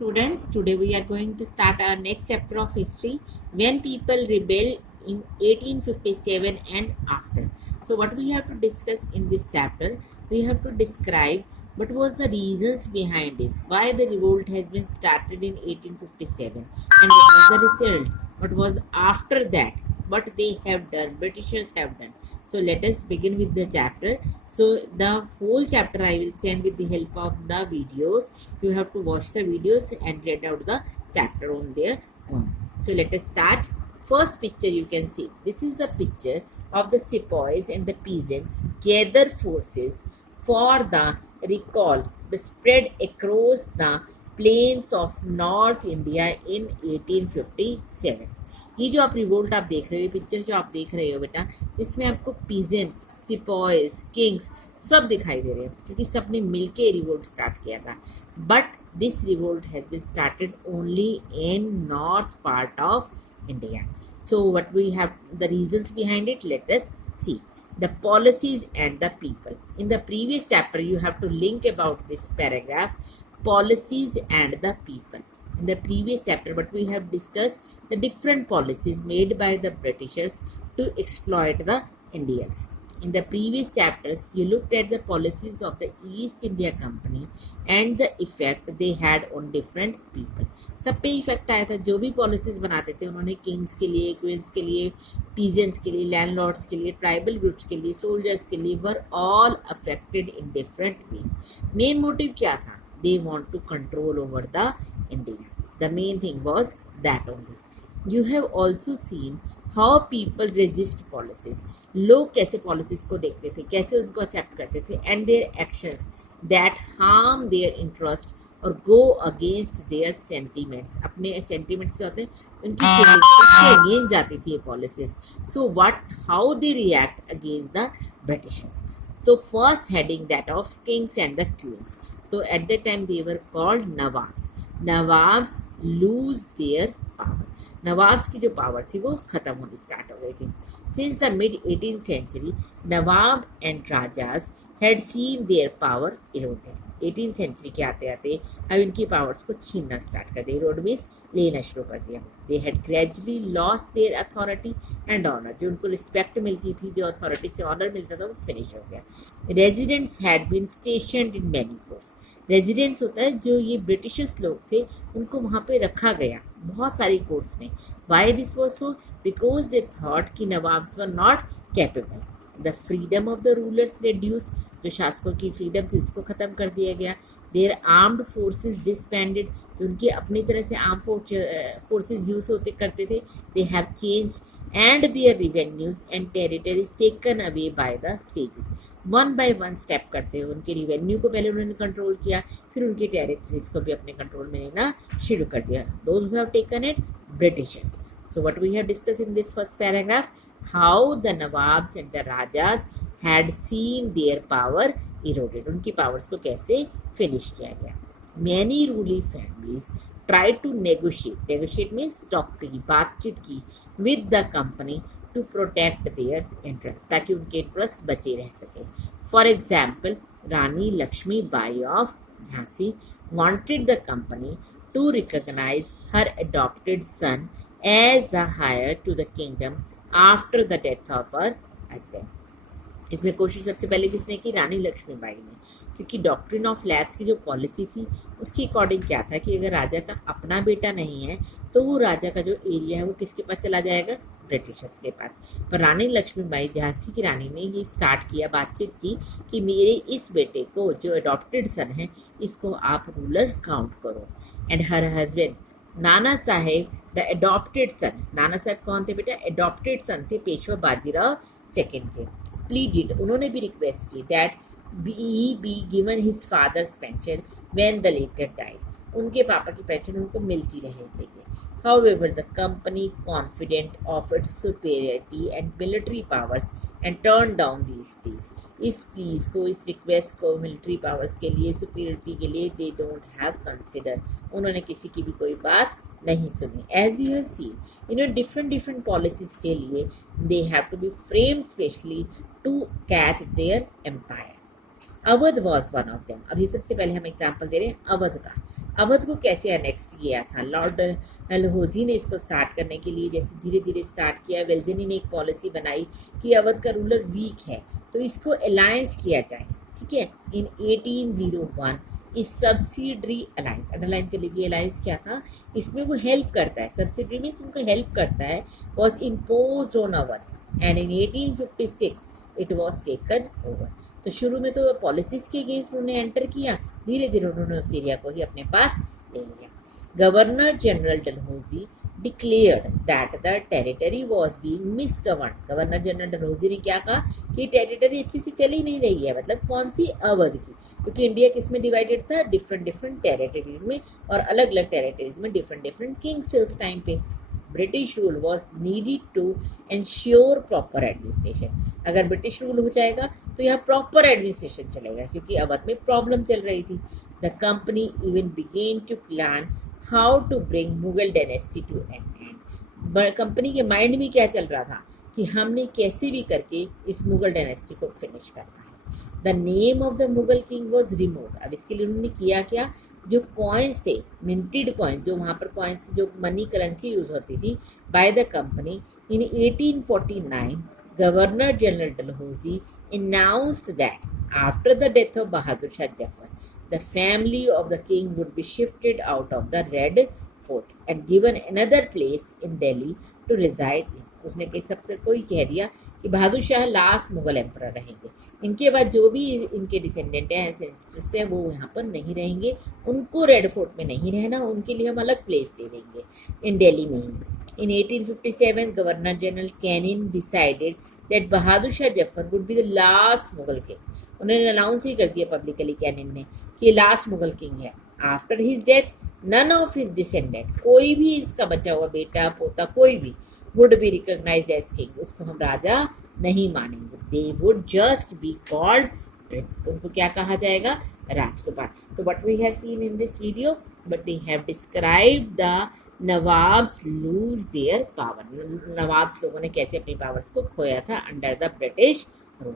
students, today we are going to start our next chapter of history, when people rebel in 1857 and after. So what we have to discuss in this chapter, we have to describe what was the reasons behind this, why the revolt has been started in 1857 and what was the result, what was after that, what they have done, Britishers have done. So let us begin with the chapter. So the whole chapter I will send with the help of the videos. You have to watch the videos and read out the chapter on their own. So let us start. First picture you can see. This is the picture of the sepoys and the peasants gather forces for the recall, the spread across the plains of North India in 1857. ये जो आप revolt आप देख रहे हो, picture जो आप देख रहे हो बेटा, इसमें आपको पीजेंट्स, सिपॉयज, किंग्स सब दिखाई दे रहे हैं क्योंकि सबने मिलके रिवोल्ट स्टार्ट किया था. But this revolt has been started only in north part of India. So what we have, the reasons behind it, let us see. The policies and the people. In the previous chapter, you have to link about this paragraph, policies and the people. In the previous chapter, but we have discussed the different policies made by the Britishers to exploit the Indians. In the previous chapters, you looked at the policies of the East India Company and the effect they had on different people. सब पे effect आया था. जो भी policies बनाते थे उन्होंने Kings के लिए, क्वींस के लिए, पीजेंट्स के लिए, लैंडलॉर्ड्स के लिए, ट्राइबल ग्रुप्स के लिए, सोल्जर्स के लिए, were all affected in different ways. Main motive क्या था? They want to control over the India. The main thing was that only. You have also seen how people resist policies. लोग कैसे policies को देखते थे, कैसे उनको एक्सेप्ट करते थे, and their actions that harm their interest और गो अगेंस्ट देयर सेंटीमेंट्स. अपने सेंटीमेंट्स क्या होते हैं, उनकी फीलिंग्स के अगेंस्ट जाती थी ये policies. So what, how they react against the Britishers. तो first heading that of kings and the queens. तो at the time they were called nawabs. Nawabs lose their power. Nawabs की जो पावर थी वो खत्म होनी स्टार्ट हो गई थी. Since the mid 18th century, nawab and rajas had seen their power eroded. 18th century के आते आते अब इनकी पावर्स को छीनना स्टार्ट कर दिया. इरोड मीन्स लेना शुरू कर दिया. They had gradually lost their authority and honour. जो उनको रिस्पेक्ट मिलती थी, जो अथॉरिटी से ऑनर मिलता था, वो फिनिश हो गया. Residents had been stationed in many courts. Residents होता है जो ये ब्रिटिशर्स लोग थे, उनको वहाँ पे रखा गया बहुत सारी कोर्ट्स में. Why this was so? Because they thought कि nawabs were not capable. The freedom of the rulers reduce. जो शासकों की फ्रीडम थी उसको ख़त्म कर दिया गया. Their armed forces disbanded. उनके अपनी तरह से आर्म फोर्सेज यूज होते करते थे. They have changed and their revenues and territories taken away by the states. One by one step करते हुए उनके रिवेन्यू को पहले उन्होंने कंट्रोल किया, फिर उनके टेरिटरीज को भी अपने कंट्रोल में लेना शुरू कर दिया. Those who have taken it, Britishers. So what we have discussed in this first paragraph, how the Nawabs and the Rajas had seen their power eroded. उनकी पावर्स को कैसे फिनिश किया गया. Many ruling families try to negotiate means talk की, बातचीत की with the company to protect their interests, ताकि उनके इंटरेस्ट बचे रह सके. For example, Rani Lakshmi Bai of Jhansi wanted the company to recognize her adopted son as the heir to the kingdom after the death of her husband. इसमें कोशिश सबसे पहले किसने की? रानी लक्ष्मीबाई ने. क्योंकि डॉक्ट्रिन ऑफ लैब्स की जो पॉलिसी थी उसकी अकॉर्डिंग क्या था कि अगर राजा का अपना बेटा नहीं है तो वो राजा का जो एरिया है वो किसके पास चला जाएगा? ब्रिटिशर्स के पास. पर रानी लक्ष्मीबाई, झांसी की रानी, ने ये स्टार्ट किया, बातचीत की कि मेरे इस बेटे को जो अडॉप्टेड सन है इसको आप रूलर काउंट करो. And her husband Nana Saheb the adopted सन. नाना साहब कौन थे बेटा? अडॉप्टेड सन थे पेशवा बाजीराव सेकेंड के. प्लीडेड, उन्होंने भी रिक्वेस्ट की that he be given his father's pension when the later died. उनके पापा की पेंशन उनको मिलती रहनी चाहिए. However, the company, confident of its superiority and military powers, and turned down these pleas. इस pleas को, इस request को military powers के लिए, superiority के लिए, they don't have considered. उन्होंने किसी की भी कोई बात नहीं सुनी. As you have seen, different policies के लिए they have to be framed specially to catch their empire. Awadh was one of them. अभी सबसे पहले हम एग्जाम्पल दे रहे हैं अवध का। अवध को कैसे अनेक्स किया था? लॉर्ड डलहौजी ने इसको स्टार्ट करने के लिए जैसे धीरे धीरे स्टार्ट किया, वेल्जेनी ने एक पॉलिसी बनाई कि अवध का रूलर वीक है तो इसको अलायंस किया जाए, ठीक है। इन 1801 इस सब्सिडरी अलायंस, अंडरलाइन कर लीजिए अलायंस क्या था, इसमें वो हेल्प करता है, सब्सिडरी में उनको हेल्प करता है, was imposed on Awadh and in 1856 it was taken over. तो शुरू में तो पॉलिसीज के अगेंस्ट उन्होंने एंटर किया, धीरे धीरे उन्होंने उस एरिया को ही अपने पास ले लिया। Governor general Dalhousie declared that the territory was being misgoverned. Governor general Dalhousie ने क्या कहा कि टेरिटरी अच्छे से चली नहीं रही है, मतलब कौन सी? अवध की, क्योंकि इंडिया किस में डिवाइडेड था? डिफरेंट डिफरेंट टेरिटरीज में, और अलग अलग टेरिटरीज में डिफरेंट डिफरेंट किंग्स उस टाइम पे। British rule was needed to ensure proper administration. अगर ब्रिटिश रूल हो जाएगा तो यहाँ प्रॉपर एडमिनिस्ट्रेशन चलेगा, क्योंकि अवध में प्रॉब्लम चल रही थी। The company even began to plan how to bring Mughal dynasty to end. Company के माइंड में क्या चल रहा था कि हमने कैसे भी करके इस मुगल डायनेस्टी को फिनिश करना है। The name of the Mughal king was removed. अब इसके लिए उन्होंने किया क्या? जो कॉइन्स थे, मिंटेड कॉइन्स, जो वहाँ पर कॉइन्स, जो मनी करेंसी यूज होती थी by the company, in 1849 governor general Dalhousie announced that after the death of Bahadur Shah Zafar, the family of the king would be shifted out of the Red Fort and given another place in Delhi to reside in. उसने कई सबसे कोई कह दिया कि Bahadur Shah last Mughal emperor रहेंगे, इनके बाद जो भी इनके डिसेंडेंट हैं, एंसेस्टर्स हैं, वो यहाँ पर नहीं रहेंगे, उनको रेड फोर्ट में नहीं रहना, उनके लिए हम अलग प्लेस दे देंगे इन दिल्ली में ही। In 1857, Governor General Canning decided that Bahadur Shah Zafar would be the last Mughal king. उन्होंने अनाउंस ही कर दिया पब्लिकली कैनिन ने कि ये लास्ट मुगल किंग है। After his death none of his descendant, कोई भी इसका बचा हुआ बेटा पोता कोई भी, would be recognised as king, उसको हम राजा नहीं मानेंगे। They would just be called prince, उनको क्या कहा जाएगा? राजकुमार। तो what we have seen in this video, but they have described the nawabs lose their power. Nawabs लोगों ने कैसे अपनी पावर्स को खोया था अंडर द ब्रिटिश रूल।